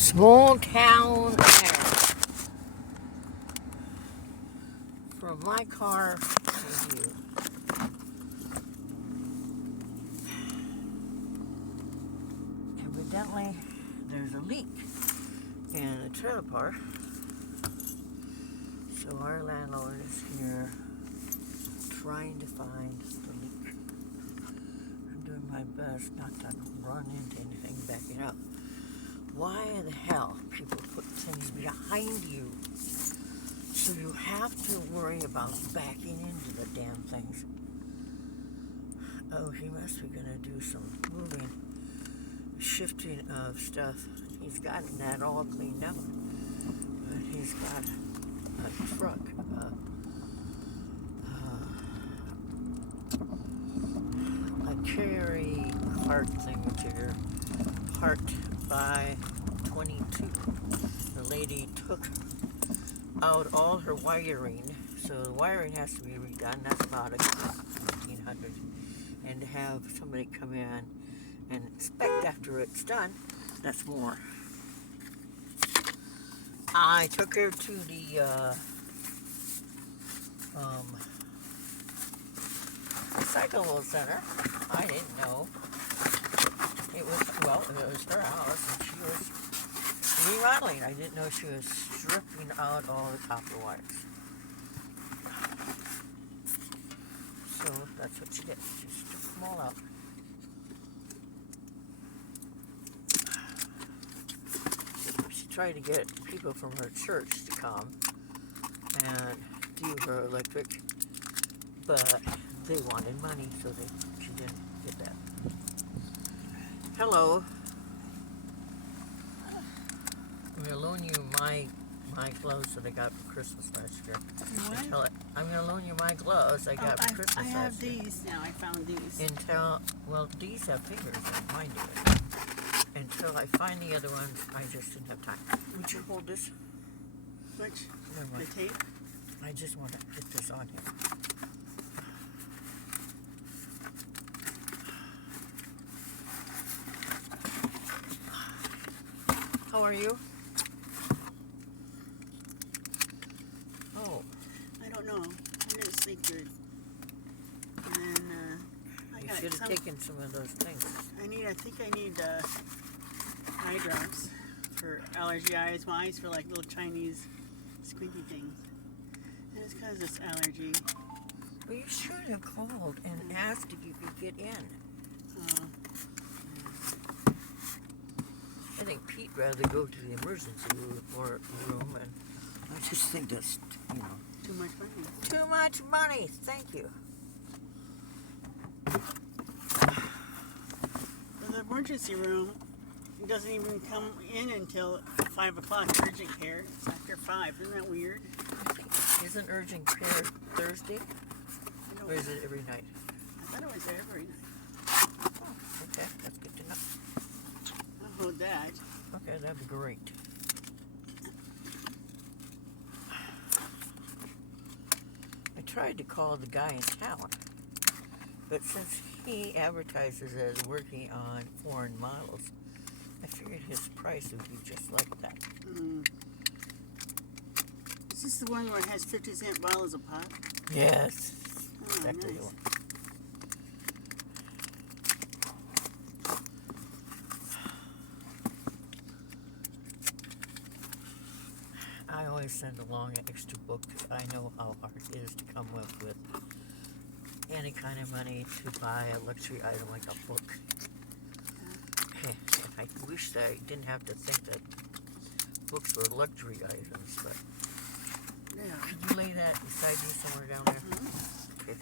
Small town air. From my car to you. Evidently, there's a leak in the trailer park. So our landlord is here trying to find the leak. I'm doing my best not to run into anything, back it up. Why the hell people put things behind you so you have to worry about backing into the damn things? Oh, he must be gonna do some moving, shifting of stuff. He's gotten that all cleaned up, but he's got a truck, a carry cart thingamajigger, parked by 22. The lady took out all her wiring, so the wiring has to be redone. That's about $1,500, and to have somebody come in and inspect after it's done, that's more. I took her to the recyclable center. I didn't know it was her house, and she was remodeling. I didn't know she was stripping out all the copper wires. So that's what she did. She stripped them all out. She tried to get people from her church to come and do her electric, but they wanted money, so she didn't get that. Hello. I'm going to loan you my gloves that I got for Christmas last year. What? I'm going to loan you my gloves I got for Christmas last year. I have these now. I found these. These have fingers and mine do. Until I find the other ones, I just didn't have time. Would you hold this? Which? Never mind. The tape? I just want to get this on here. How are you? Oh. I don't know. I didn't sleep good. And then, you should have taken some of those things. I think I need eye drops for allergy eyes. My eyes feel like little Chinese squinty things. And it's because of this allergy. Well, you should have called and asked if you could get in. I think Pete rather go to the emergency room, and I just think that's, too much money. Too much money. Thank you. The emergency room doesn't even come in until 5 o'clock. Urgent care. It's after 5. Isn't that weird? Isn't urgent care Thursday? Or is it every night? I thought it was every night. Oh, okay. That's good to know. I'll hold that. Okay, that'd be great. I tried to call the guy in town, but since he advertises as working on foreign models, I figured his price would be just like that. Is this the one where it has 50-cent bottles of pop? Yes. Oh, exactly. Nice. I always send along an extra book. I know how hard it is to come up with any kind of money to buy a luxury item like a book. I wish that I didn't have to think that books were luxury items, but Yeah. could you lay that beside you somewhere down there? Mm-hmm. Okay.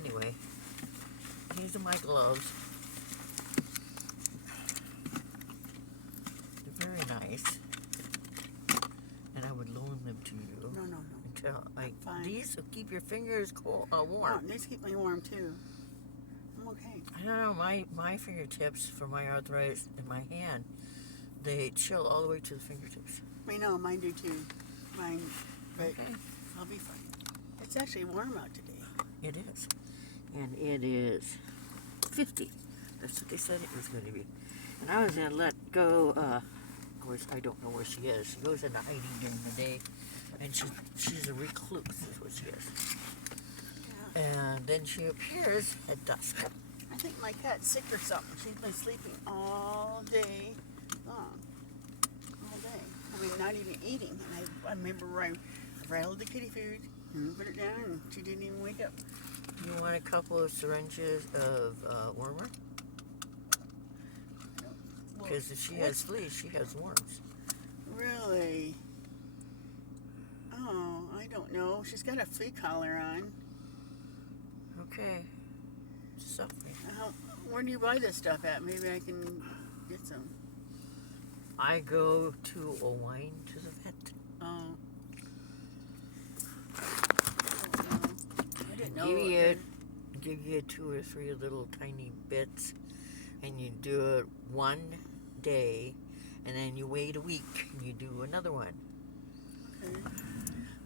Anyway, these are my gloves. They're very nice, and I would loan them to you. No. Until Fine. These will keep your fingers cool, warm. Oh, these keep me warm too. I'm okay. I don't know, my fingertips for my arthritis in my hand, they chill all the way to the fingertips. I know, mine do too. But Okay. I'll be fine. It's actually warm out today. It is. And it is 50. That's what they said it was going to be. And I was gonna let go. Of course, I don't know where she is. She goes into hiding during the day, and she's a recluse, is what she is. Yeah. And then she appears at dusk. I think my cat's sick or something. She's been sleeping all day long. All day. I mean, not even eating. And I remember I rattled the kitty food and put it down, and she didn't even wake up. You want a couple of syringes of wormer? Well, Because if she has fleas, she has worms. really? Oh, I don't know. She's got a flea collar on. Okay. Something. Where do you buy this stuff at? Maybe I can get some. I go to a wine to the vet. Oh. I didn't know. Give you 2 or 3 little tiny bits, and you do it one day, and then you wait a week and you do another one. Okay.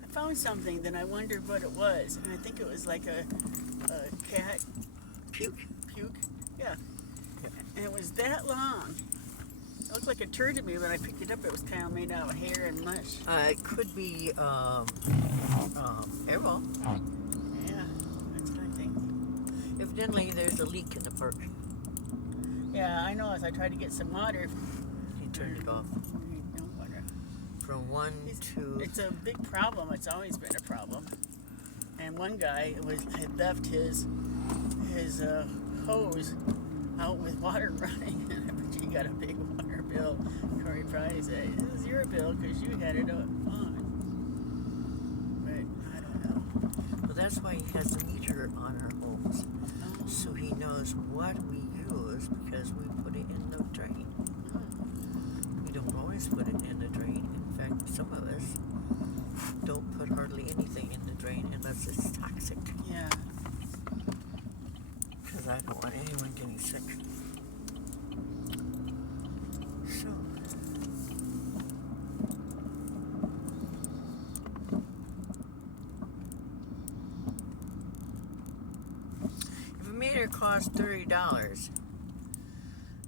I found something that I wondered what it was, and I think it was like a cat Puke. puke. Yeah. And it was that long. It looked like a turd to me when I picked it up. It was kind of made out of hair and mush. It could be airball. Yeah, that's what I think. Evidently, there's a leak in the park. Yeah, I know. As I tried to get some water, He turned it off. no water. From 1 to... It's a big problem. It's always been a problem. And one guy had left his hose out with water running, and I bet he got a big water bill. Corey probably said, "This is your bill because you had it on." But I don't know. Well, that's why he has a meter on our homes. Oh. So he knows what we use because we put it in the drain. We don't always put it in the drain. In fact, some of us don't put hardly anything in the drain unless it's toxic. Yeah. Because I don't want anyone getting sick. So. If a meter costs $30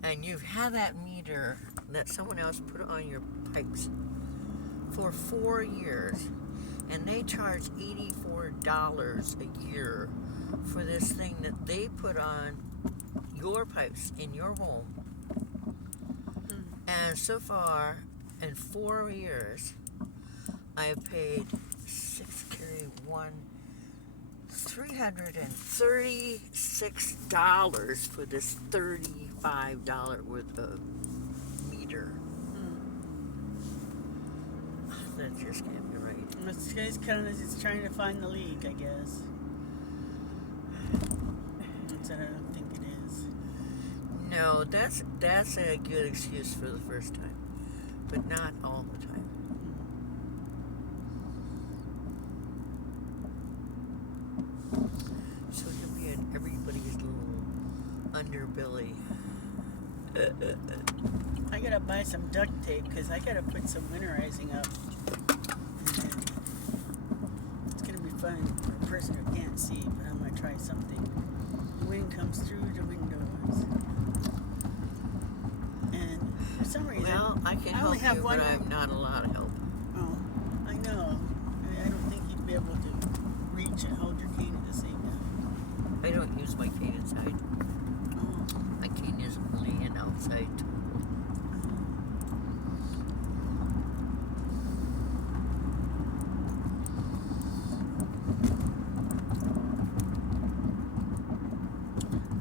and you've had that meter that someone else put on your pipes for 4 years, and they charge $84 a year for this thing that they put on your pipes in your home. And so far, in 4 years, I've paid $336 for this $35 worth of meter. That just can't be right. This guy's kind of just trying to find the leak, I guess. That's what I don't think it is. No, that's a good excuse for the first time, but not all the time. So you'll be in everybody's little underbelly. I gotta buy some duct tape because I gotta put some winterizing up. And it's gonna be fun for a person who can't see, but I'm gonna try something. The wind comes through the windows. And for some reason, Well, I can I help only have you, one. but I'm not a lot of help. Oh, I know. I don't think you'd be able to reach and hold your cane at the same time. I don't use my cane inside. Oh. My cane is only an outside tool.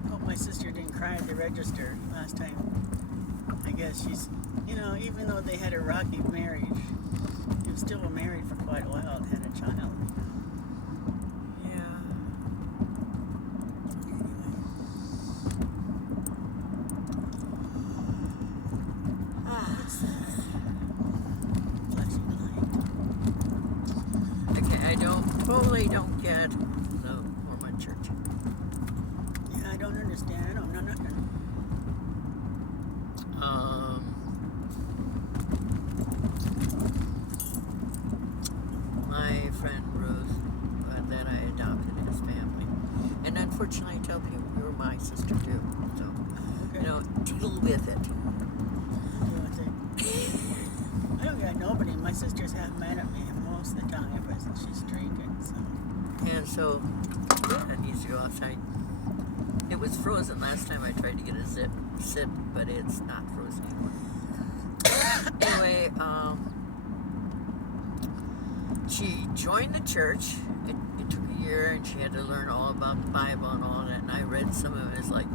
I hope my sister didn't cry at the register last time. I guess she's, even though they had a rocky marriage, they still were married for quite a while and had a child. Yeah. What's that? Flashing light. Okay, I totally don't get the Mormon church. Yeah, I don't understand. I don't know nothing. My friend Ruth, that I adopted his family, and unfortunately I tell people you're my sister too, so, Okay. deal with it. got nobody. My sister's half mad at me most of the time, but she's drinking, so. And so, yeah, it needs to go outside. It was frozen last time I tried to get a sip, but it's not frozen anymore. Anyway, she joined the church. It took a year, and she had to learn all about the Bible and all that. And I read some of it. It's like,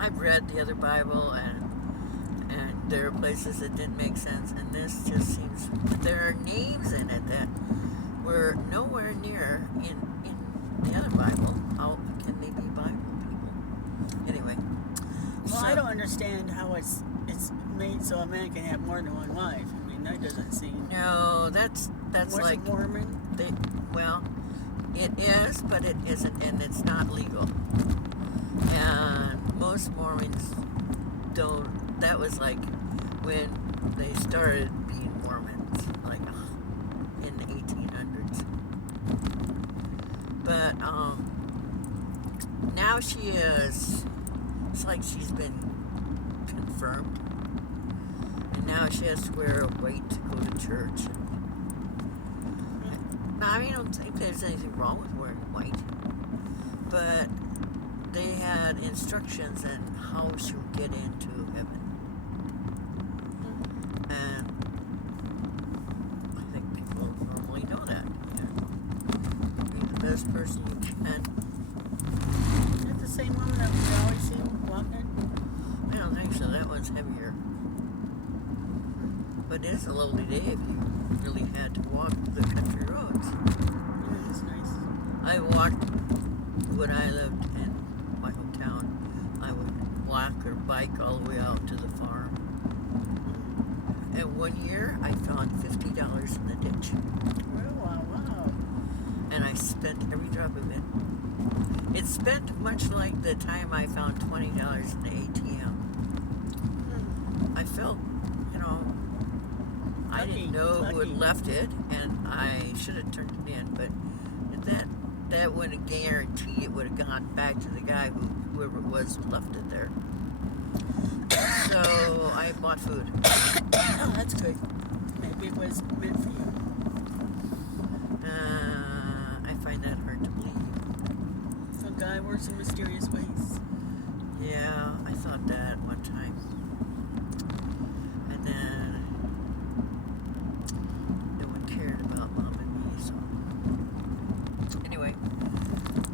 I've read the other Bible, and there are places that didn't make sense, and this just seems, there are names in it that were nowhere near in the other Bible. How can they be Bible people? Anyway. Well, I don't understand how it's made so a man can have more than one wife. I mean, that doesn't seem. No, that's What's like Mormon? Well, it is, but it isn't, and it's not legal. And most Mormons don't. That was like when they started being Mormons, like in the 1800s. But now she is. It's like she's been confirmed, and now she has to wear white to go to church. Now, I don't think there's anything wrong with wearing white, but they had instructions on how she would get into heaven. And I think people normally know that. Be the best person you can. Is that the same woman that we always see walking? I don't think so. That one's heavier. But it is a lovely day if you really had to walk the country roads. Yeah, that's nice. I walked when I lived in my hometown. I would walk or bike all the way out to the farm. And one year I found $50 in the ditch. Oh, wow. And I spent every drop of it. It spent much like the time I found $20 in the ATM. I felt, I didn't know who had left it, and I should have turned it in, but that wouldn't guarantee it would have gone back to the guy whoever it was who left it there. So I bought food. Oh, that's good. Maybe it was meant for you. I find that hard to believe. So God works in mysterious ways. Yeah, I thought that one time. And then no one cared about Mom and me, so anyway,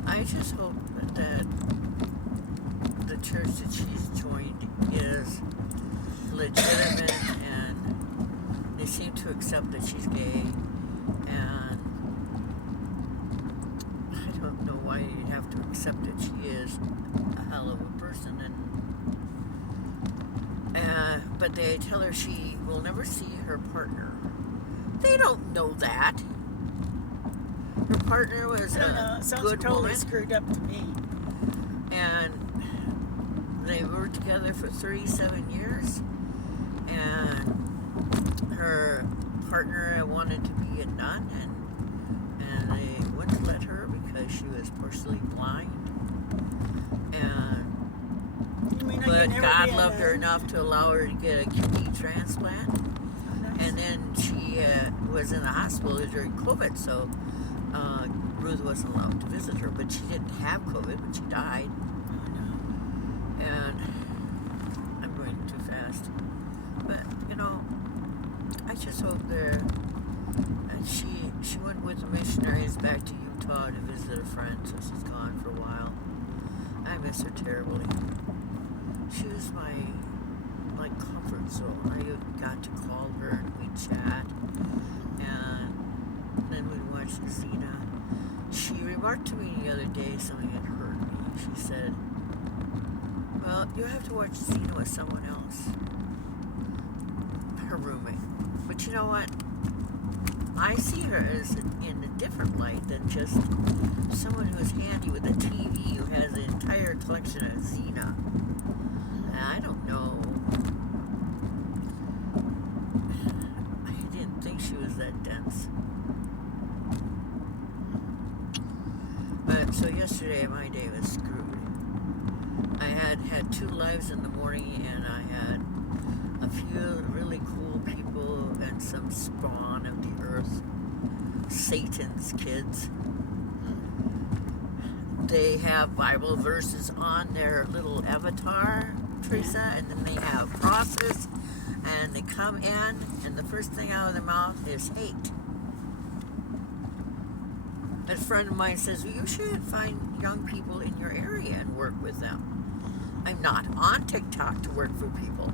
I just hope that the church that she's joined is legitimate, and they seem to accept that she's gay, and I don't know why you have to accept that she is a hell of a person, but they tell her she will never see her partner. They don't know that. Her partner was I don't know. It sounds good totally woman, screwed up to me. and they were together for 37 years, and her partner wanted to be a nun, and they wouldn't let her because she was partially blind. But God loved her enough to allow her to get a kidney transplant. And then she was in the hospital during COVID, so Ruth wasn't allowed to visit her. But she didn't have COVID when she died. And I'm going too fast. But, I just hope and she went with the missionaries back to Utah to visit a friend, so she's gone for a while. I miss her terribly. She was my comfort zone. I got to call her and we'd chat, and then we'd watch Xena. She remarked to me the other day something that hurt me. She said, "Well, you have to watch Xena with someone else." Her roommate. But you know what? I see her as in a different light than just someone who is handy with a TV who has an entire collection of Xena. I don't know. I didn't think she was that dense. But so yesterday my day was screwed. I had had 2 lives in the morning, and I had a few really cool people and some spawn of the earth, Satan's kids. They have Bible verses on their little avatar, Teresa, and then they have crosses, and they come in, and the first thing out of their mouth is hate. A friend of mine says, well, you should find young people in your area and work with them. I'm not on TikTok to work for people.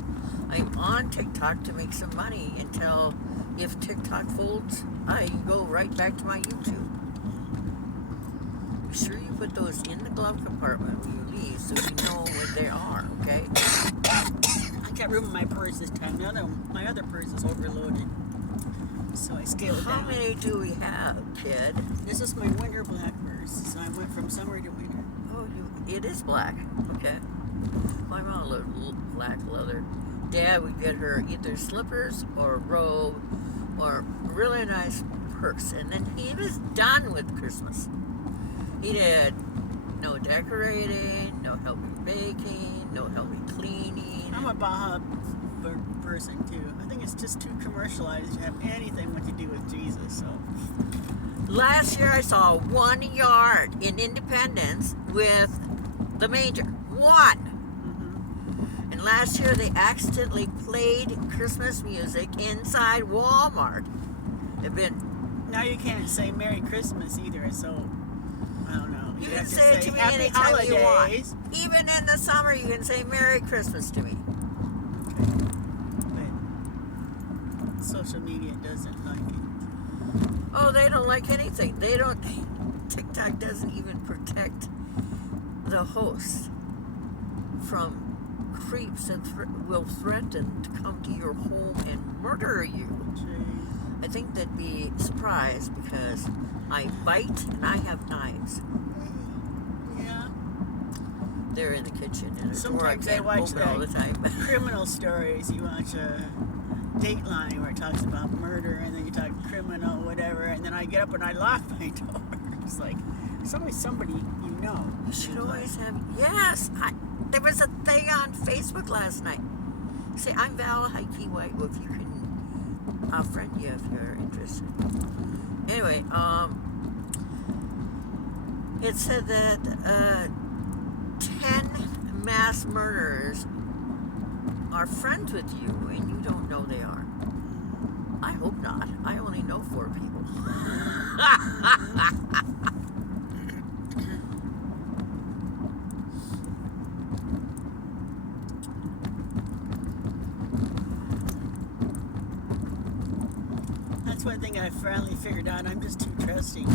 I'm on TikTok to make some money until, if TikTok folds, I go right back to my YouTube. Be sure you put those in the glove compartment when you leave so you know where they are, okay? I got room in my purse this time. My other purse is overloaded. So I scaled it How down. many do we have, kid? This is my winter black purse. So I went from summer to winter. Oh, it is black. Okay. My mom loved black leather. Dad would get her either slippers or a robe or a really nice purse. And then he was done with Christmas. He did no decorating, no helping baking, no helping cleaning. I'm a Baja person too. I think it's just too commercialized to have anything what to do with Jesus. So Last year I saw 1 yard in Independence with the manger. 1. And last year they accidentally played Christmas music inside Walmart. They've been. now you can't say Merry Christmas either. So I don't know. You can have to say it to me Happy anytime Holidays. you want. Even in the summer, you can say Merry Christmas to me. But social media doesn't like it. Oh, they don't like anything. They don't. TikTok doesn't even protect the host from creeps that will threaten to come to your home and murder you. I think they'd be surprised because I bite and I have knives. Yeah. They're in the kitchen and it's Sometimes I can't watch open all the time. criminal stories. You watch a Dateline where it talks about murder, and then you talk criminal, whatever, and then I get up and I lock my door. It's like there's always somebody you know. You should always have. Yes, there was a thing on Facebook last night. Say, I'm Val Heike White. Well, if you can, I'll friend you if you're interested. Anyway, it said that 10 mass murderers are friends with you, and you don't know they are. I hope not. I only know 4 people. That's one thing I finally figured out. I'm just too trusting,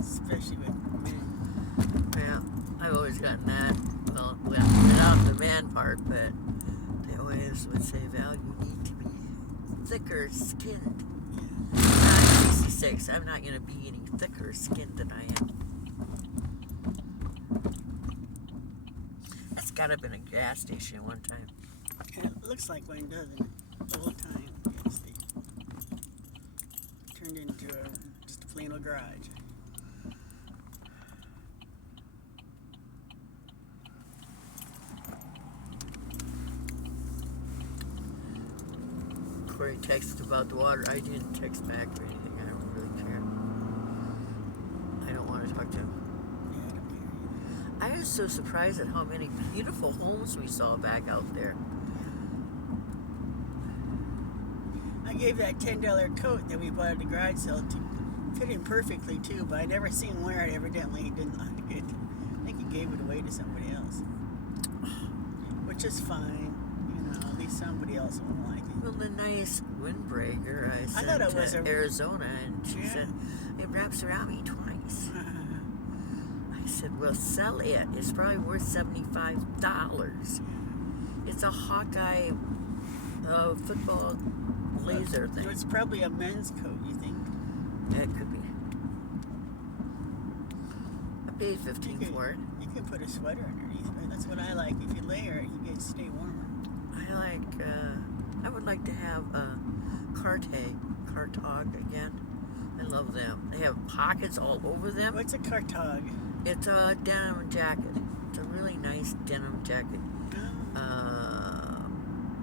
especially with men. Yeah, I've always gotten that. Well, without the man part, but they always would say, Val, you need to be thicker skinned. I'm 66. I'm not going to be any thicker skinned than I am. That's got up in a gas station one time. And it looks like one, doesn't it? The whole time. Yes, they turned into just a plain old garage. Corey texted about the water. I didn't text back or anything. I don't really care. I don't want to talk to him. Yeah, I don't care either. I was so surprised at how many beautiful homes we saw back out there. I gave that $10 coat that we bought at the garage sale to fit in perfectly too, but I never seen him wear it. Evidently, he didn't like it. I think he gave it away to somebody else, which is fine. You know, at least somebody else won't like it. Well, the nice windbreaker I sent thought it was to a- Arizona, and she Yeah. said, it wraps around me twice. I said, well, sell it. It's probably worth $75. It's a Hawkeye football laser thing. It's probably a men's coat, you think? It could be. I paid $15 for it. You can put a sweater underneath, right? That's what I like. If you layer it, you get stay warmer. I would like to have a Cartog again. I love them. They have pockets all over them. What's a cartog? It's a denim jacket. It's a really nice nice denim jacket.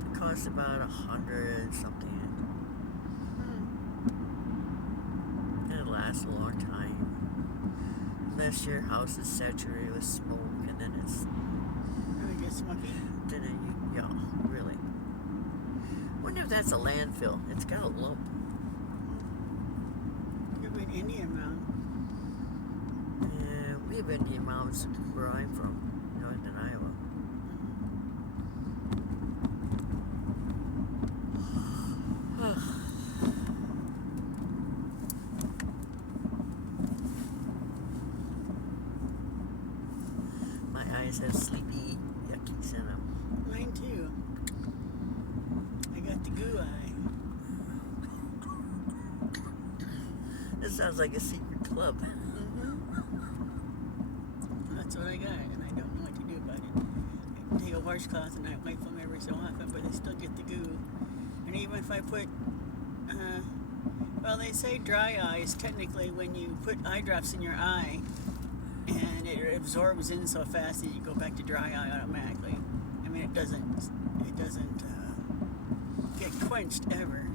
It costs about $100 something. And it lasts a long time. Unless your house is saturated with smoke, and then it's Really get smoky. yeah, really. Wonder if that's a landfill. It's got a lump. Could be an Indian mound. Yeah, we have Indian mounds where I'm from, northern Iowa. My eyes have sleepy yuckies in them. Mine too. I got the goo eye. This sounds like a secret club. That's what I got, and I don't know what to do about it. I take a washcloth and I wipe them every so often, but I still get the goo. And even if I put, well, they say dry eye is technically when you put eye drops in your eye, and it absorbs in so fast that you go back to dry eye automatically. I mean, it doesn't get quenched ever,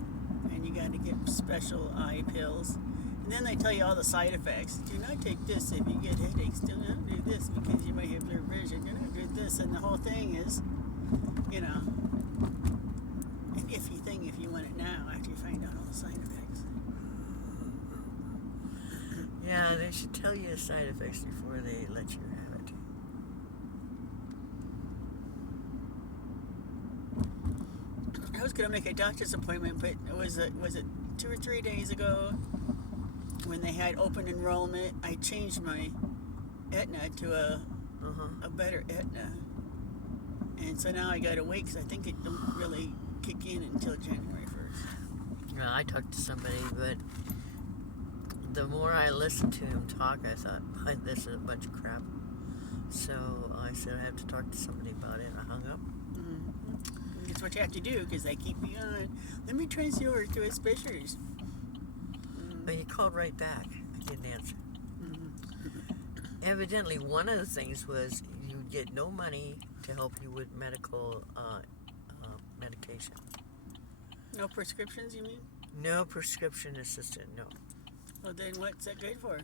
and you got to get special eye pills. And then they tell you all the side effects. Do not take this if you get headaches. Do not do this because you might have blurred vision. Do not do this, and the whole thing is, an iffy thing if you want it now after you find out all the side effects. Yeah, they should tell you the side effects before they let you have it. I was gonna make a doctor's appointment, but was it 2 or 3 days ago when they had open enrollment? I changed my Aetna to a better Aetna, and so now I gotta wait because I think it don't really kick in until January 1st. Yeah, I talked to somebody, but the more I listened to him talk, I thought, this is a bunch of crap. So I said I have to talk to somebody about it, and I hung up. That's what you have to do because they keep me on. Let me transfer you over to a specialist. But he called right back. I didn't answer. Evidently, one of the things was you get no money to help you with medical medication. No prescriptions, you mean? No prescription assistant, no. Well, then what's that good for?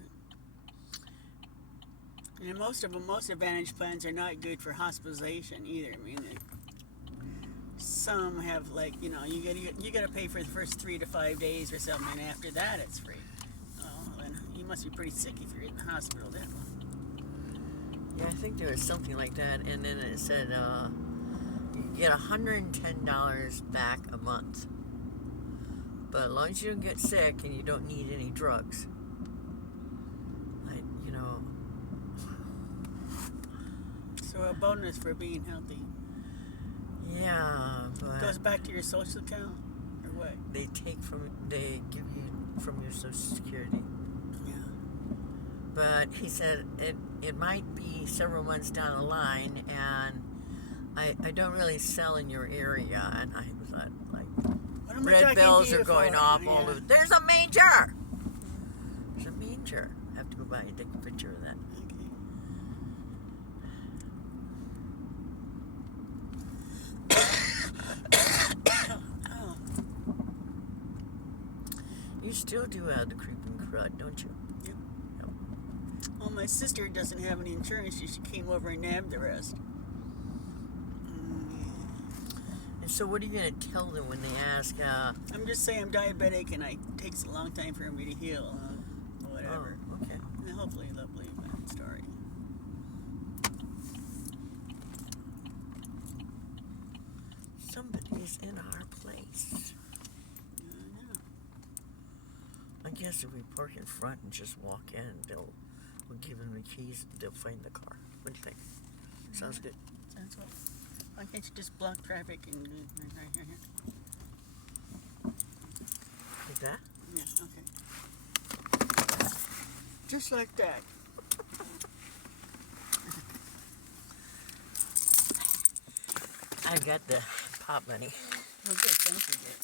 And most Advantage plans are not good for hospitalization either. I mean, some have you gotta pay for the first 3 to 5 days or something, and after that it's free. Oh, then you must be pretty sick if you're in the hospital that long. Yeah, I think there was something like that, and then it said you get $110 back a month. But as long as you don't get sick and you don't need any drugs, So a bonus for being healthy. Yeah, but Goes back to your social account, or what? they give you from your Social Security. Yeah. But he said it might be several months down the line, and I don't really sell in your area, and I was like, What am I red talking bells to you are going for? off Yeah. all over. There's a manger! There's a manger. I have to go by and take a picture of that. You still do have the creeping crud, don't you? Yep. Well, my sister doesn't have any insurance. She came over and nabbed the rest. And so what are you going to tell them when they ask, I'm just saying I'm diabetic and it takes a long time for me to heal. Whatever. Oh, okay. And hopefully they'll believe my story. Somebody's in our place. I know. I guess if we park in front and just walk in, we'll give them the keys, they'll find the car. What do you think? Sounds good. Sounds well. Why can't you just block traffic and right here? Like that? Yeah, okay. Just like that. I got the pot money. Oh, good. Thank you, dear.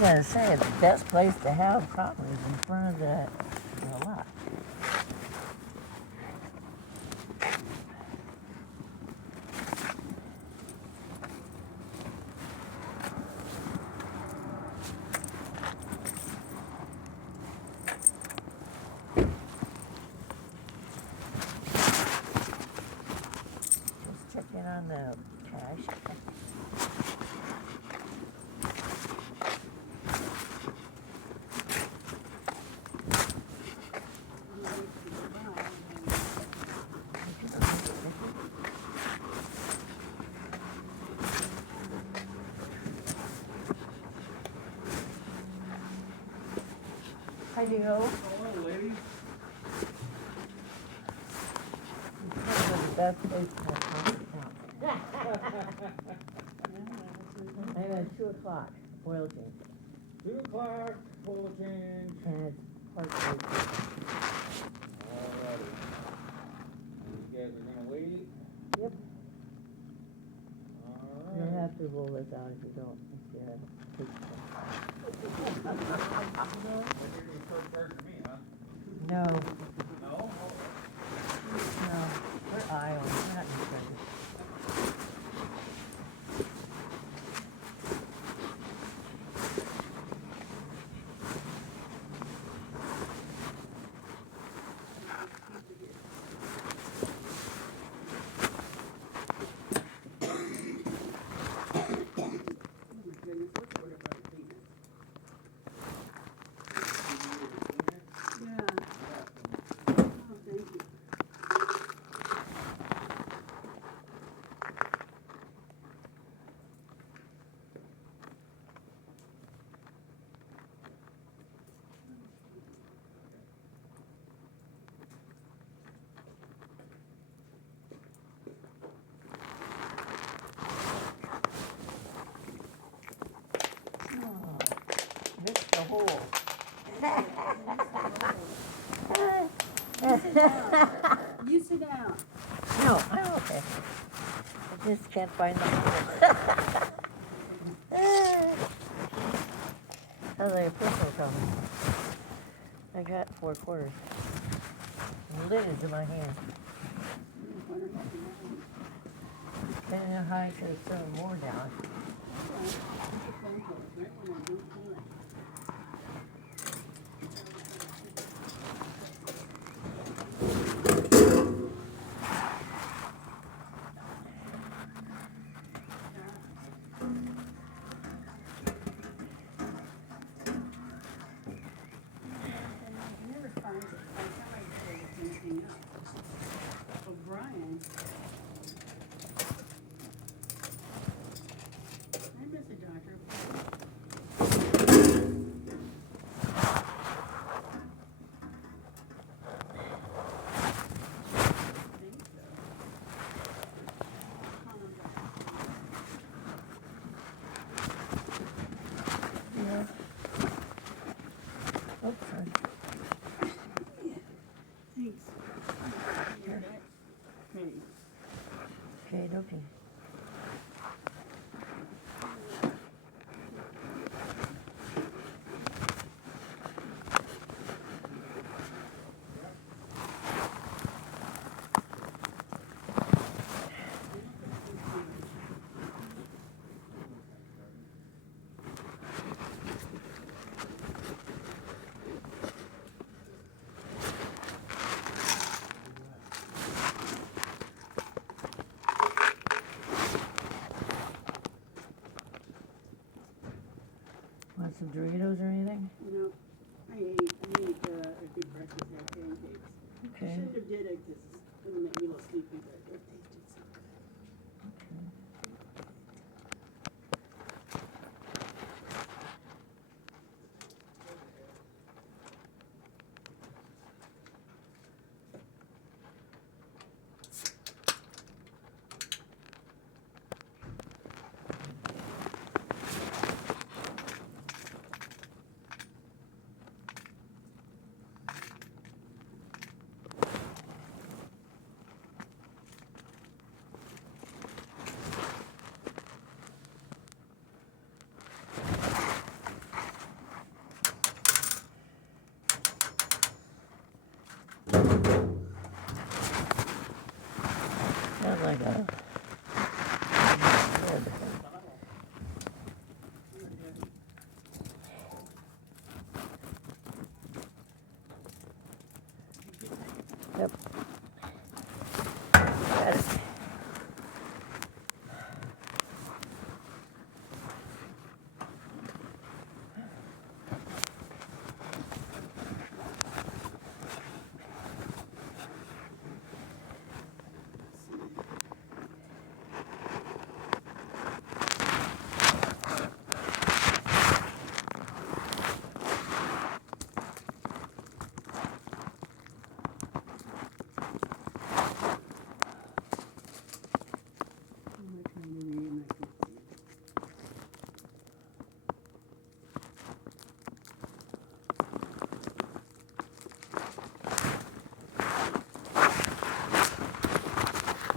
was gonna say, the best place to have property is in front of the lot. Just check in on the cash. How do you go? Hello, lady. The best place to have property now. I'm at 2 o'clock, oil change. 2 o'clock, oil change. And it's part of Alrighty. And you guys are gonna wait? Yep. Alright. You'll have to roll this out if you don't. If you take You're gonna start charging me, huh? No, No? no, we're Iowa, we're not in Texas. Missed the hole. You sit down. No, I'm okay. I just can't find the hole. Sounds like a personal problem. I got 4 quarters. The lid is in my hand. Depending on how I should have thrown more down. O'Brien. I miss a doctor. Yeah. Oops, sorry. Thanks. Okay. Okay, okay. Want some Doritos or anything? No, I ate a good breakfast, had pancakes. I Okay. shouldn't have did it because it'll make me a little sleepy, but